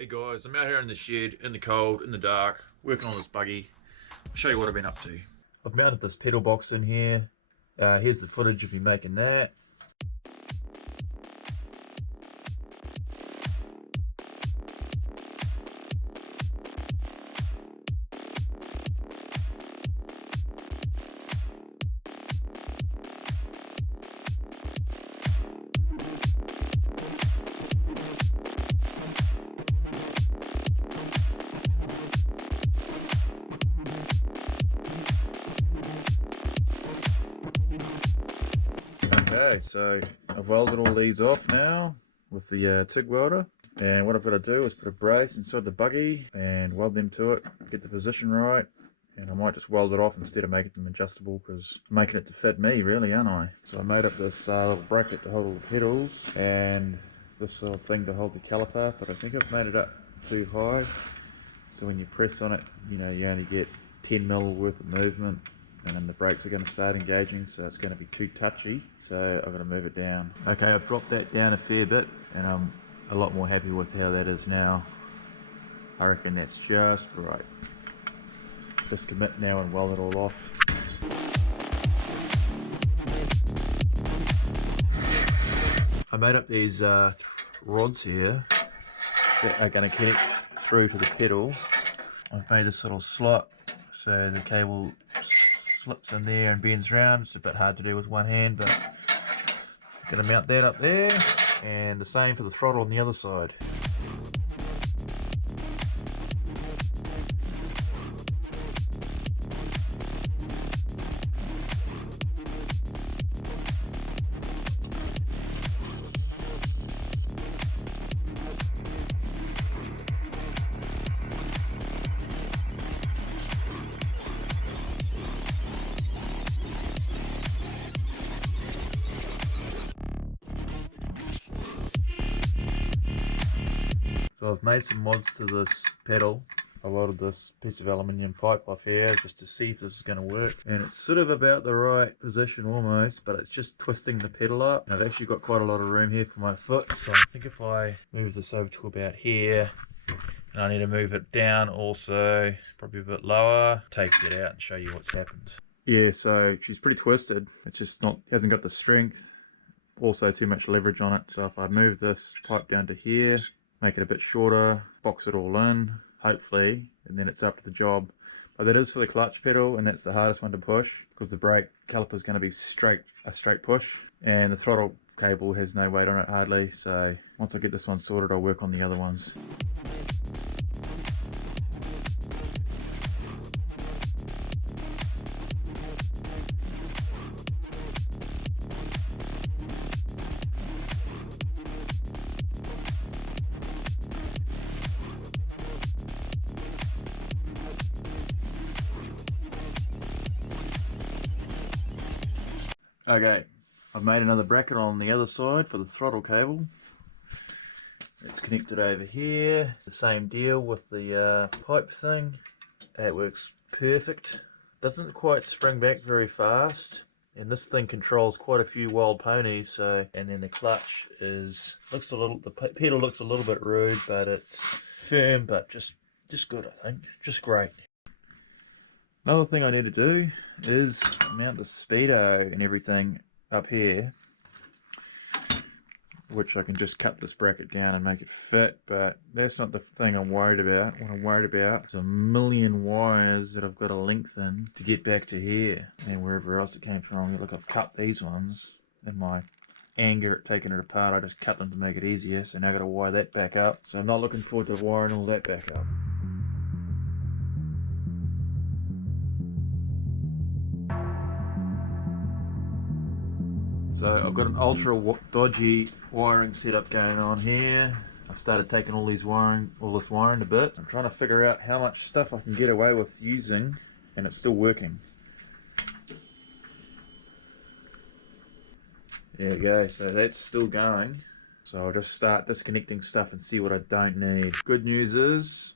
Hey guys, I'm out here in the shed, in the cold, in the dark, working on this buggy. I'll show you what I've been up to. I've mounted this pedal box in here. Here's the footage of me making that. Okay, so I've welded all these off now with the TIG welder, and what I've got to do is put a brace inside the buggy and weld them to it, get the position right, and I might just weld it off instead of making them adjustable because I'm making it to fit me really, aren't I? So I made up this little bracket to hold all the pedals and this little thing to hold the caliper, but I think I've made it up too high, so when you press on it, you know, you only get 10 mil worth of movement, and then the brakes are going to start engaging, so it's going to be too touchy. So I've got to move it down. Okay, I've dropped that down a fair bit and I'm a lot more happy with how that is now. I reckon that's just right. Just commit now and weld it all off. I made up these rods here that are going to connect through to the pedal. I've made this little slot so the cable slips in there and bends around. It's a bit hard to do with one hand, but I'm going to mount that up there, and the same for the throttle on the other side. So I've made some mods to this pedal. I welded this piece of aluminium pipe off here just to see if this is going to work. And it's sort of about the right position almost, but it's just twisting the pedal up. And I've actually got quite a lot of room here for my foot. So I think if I move this over to about here, and I need to move it down also, probably a bit lower, take it out and show you what's happened. Yeah, so she's pretty twisted. It's just hasn't got the strength. Also too much leverage on it. So if I move this pipe down to here, make it a bit shorter, box it all in, hopefully, and then it's up to the job. But that is for the clutch pedal, and that's the hardest one to push because the brake caliper is going to be a straight push, and the throttle cable has no weight on it hardly. So once I get this one sorted, I'll work on the other ones. Okay, I've made another bracket on the other side for the throttle cable. It's connected over here. The same deal with the pipe thing. It works perfect. Doesn't quite spring back very fast. And this thing controls quite a few wild ponies. So, and then the clutch the pedal looks a little bit rude, but it's firm, but just good, I think. Just great. Another thing I need to do is mount the speedo and everything up here, which I can just cut this bracket down and make it fit, but that's not the thing I'm worried about. What I'm worried about is a million wires that I've got to lengthen to get back to here and wherever else it came from. Look, I've cut these ones in my anger at taking it apart. I just cut them to make it easier, so now I've got to wire that back up. So I'm not looking forward to wiring all that back up. So I've got an ultra dodgy wiring setup going on here. I've started taking all this wiring to bits. I'm trying to figure out how much stuff I can get away with using and it's still working. There we go, so that's still going. So I'll just start disconnecting stuff and see what I don't need. Good news is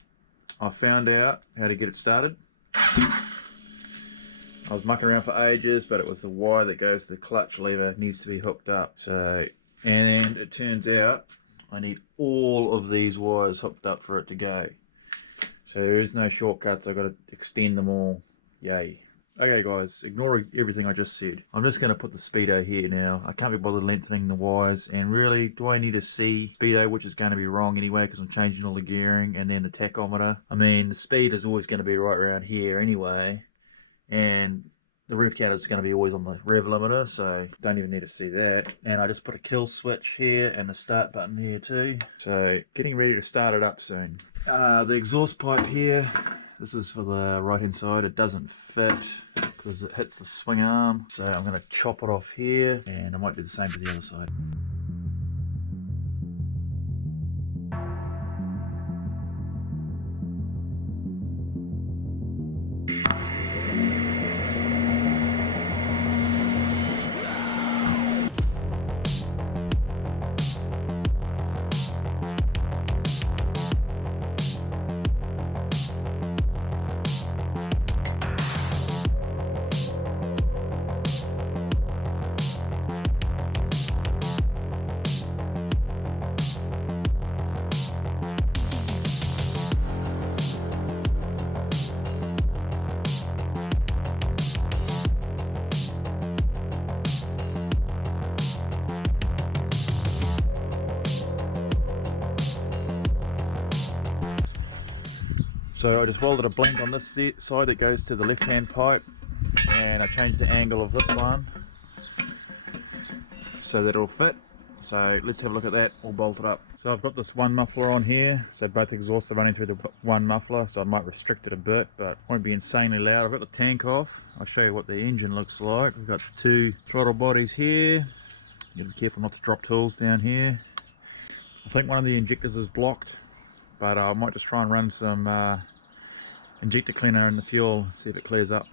I found out how to get it started. I was mucking around for ages, but it was the wire that goes to the clutch lever needs to be hooked up. So, and it turns out I need all of these wires hooked up for it to go. So there is no shortcuts, I've got to extend them all. Yay. Okay guys, ignore everything I just said. I'm just going to put the speedo here now. I can't be bothered lengthening the wires, and really, do I need a C speedo, which is going to be wrong anyway because I'm changing all the gearing, and then the tachometer. I mean, the speed is always going to be right around here anyway, and the rev counter is going to be always on the rev limiter, so don't even need to see that. And I just put a kill switch here and the start button here too. So getting ready to start it up soon. The exhaust pipe here, this is for the right hand side. It doesn't fit because it hits the swing arm, so I'm going to chop it off here, and I might do the same for the other side. So I just welded a blank on this side that goes to the left hand pipe, and I changed the angle of this one so that it'll fit. So let's have a look at that all bolted up. So I've got this one muffler on here, so both exhausts are running through the one muffler, so I might restrict it a bit, but won't be insanely loud. I've got the tank off. I'll show you what the engine looks like. We've got two throttle bodies here. You gotta be careful not to drop tools down here. I think one of the injectors is blocked, but I might just try and run some injector cleaner in the fuel, see if it clears up.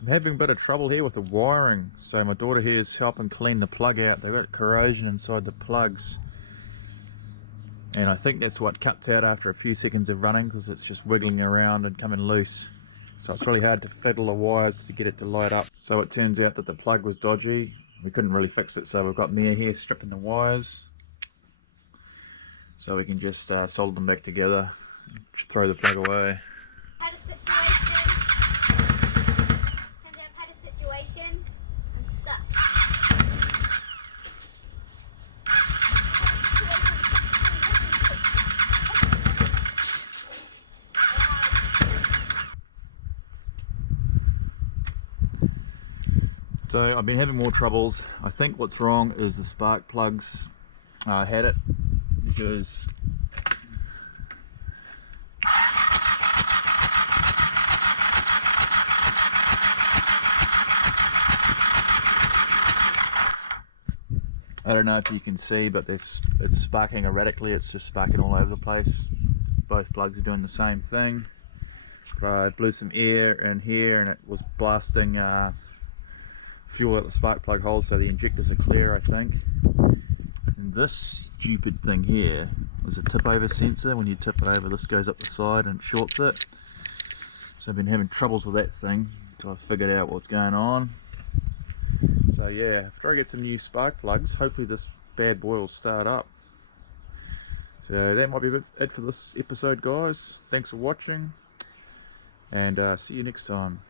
I'm having a bit of trouble here with the wiring, so my daughter here is helping clean the plug out. They've got corrosion inside the plugs, and I think that's what cuts out after a few seconds of running, because it's just wiggling around and coming loose. So it's really hard to fiddle the wires to get it to light up. So it turns out that the plug was dodgy. We couldn't really fix it, so we've got Mia here stripping the wires so we can just solder them back together and throw the plug away. So I've been having more troubles. I think what's wrong is the spark plugs had it, because I don't know if you can see, but it's sparking erratically. It's just sparking all over the place. Both plugs are doing the same thing. But I blew some air in here and it was blasting fuel at the spark plug hole, so the injectors are clear, I think. And this stupid thing here is a tip over sensor. When you tip it over, this goes up the side and it shorts it. So I've been having troubles with that thing until I've figured out what's going on. So yeah, after I get some new spark plugs, hopefully this bad boy will start up. So that might be it for this episode, guys. Thanks for watching, and see you next time.